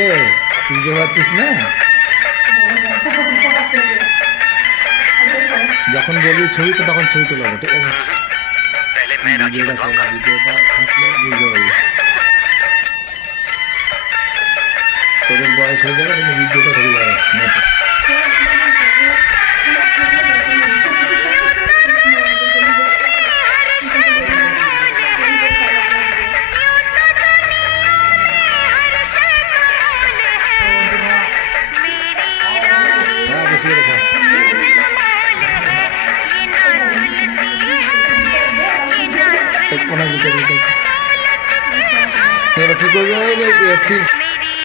রে, বুঝতে পারছিস না? যখন বলবি ছবি তো তখন ছবি তুলবো, ঠিক আছে? ভিডিওটা থাকলে বুঝতে পারবি। তোদের বয়স হয়ে যাবে কিন্তু ভিডিওটা ধরে যাবে না তো। হ্যাঁ, বেশি করে খা। অনেক ভিতরে এবার কি করবি?